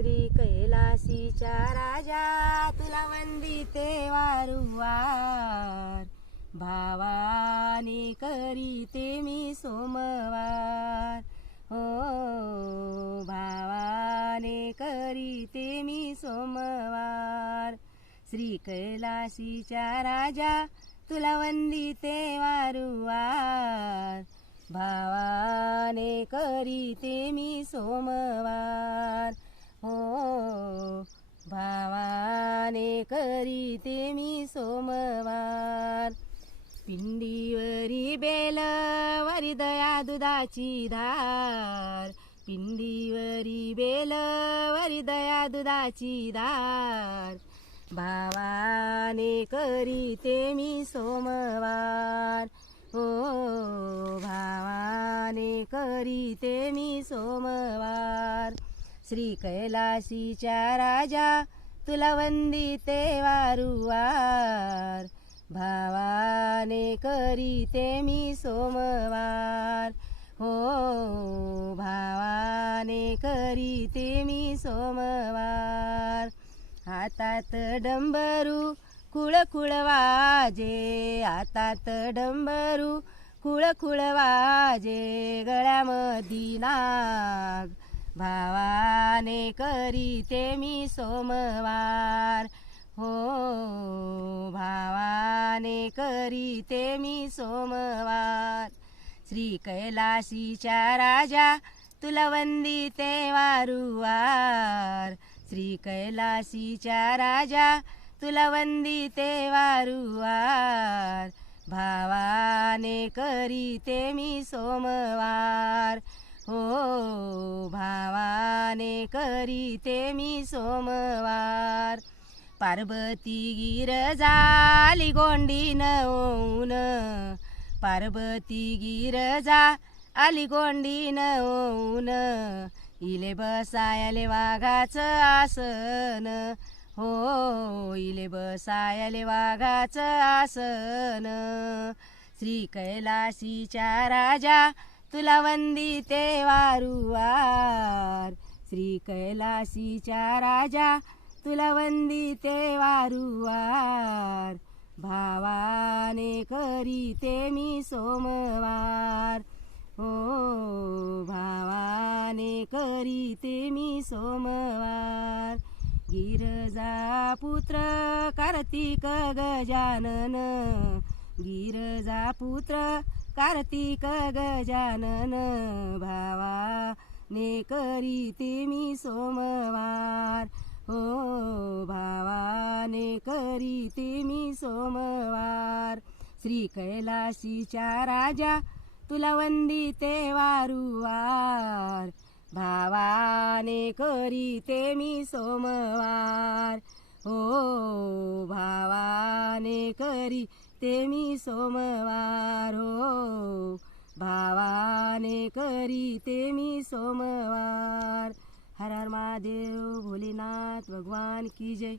श्री कैलासीच्या राजा तुला वंदिते वारंवार, भावाने करीते मी सोमवार. हो भावाने करीते मी सोमवार. श्री कैलासीच्या राजा तुला वंदिते वारंवार, भावाने करीते मी सोमवार. हो भावाने करीते मी सोमवार. पिंडीवरी बेलवरी दया दुधाची धार, पिंडीवरी बेलवरी दया दुधाची धार, भावाने करीते मी सोमवार. हो भावाने करीते मी सोमवार. श्री कैलासीच्या राजा तुला वंदिते वारंवार, भावाने करीते मी सोमवार. हो भावाने करीते मी सोमवार. हातात डंबरू खुळखुळ वाजे, हातात डंबरू खुळखुळ वाजे, गळ्यामधी नाग, भावाने करीते मी सोमवार. हो भावाने करीते मी सोमवार. श्री कैलासीच्या राजा तुला वंदिते वारंवार, श्री कैलासीच्या राजा तुला वंदिते वारंवार, भावाने करीते मी सोमवार. हो भावाने करीते मी सोमवार. पार्वती गिरजा आली गोंडीन ओऊन, पार्वती गिरजा आली गोंडीन ओऊन, इले बसायले वाघाचं आसन. हो इले बसायले वाघाचं आसन. श्री कैलासीच्या राजा तुला वंदिते वारंवार, श्री कैलासीच्या राजा तुला वंदिते वारंवार, भावाने करीते मी सोमवार. हो भावाने करीते मी सोमवार. गिरजा पुत्र कार्तिक गजानन, गिरजा पुत्र कार्तिक गजानन, भावाने करीते मी सोमवार. हो भावाने करीते मी सोमवार. श्री कैलासीच्या राजा तुला वंदिते वारंवार, भावाने करीते मी सोमवार. हो भावाने करीते मी सोमवार. हो भावाने करीते मी सोमवार. हर हर महादेव, भोलेनाथ भगवान की जय.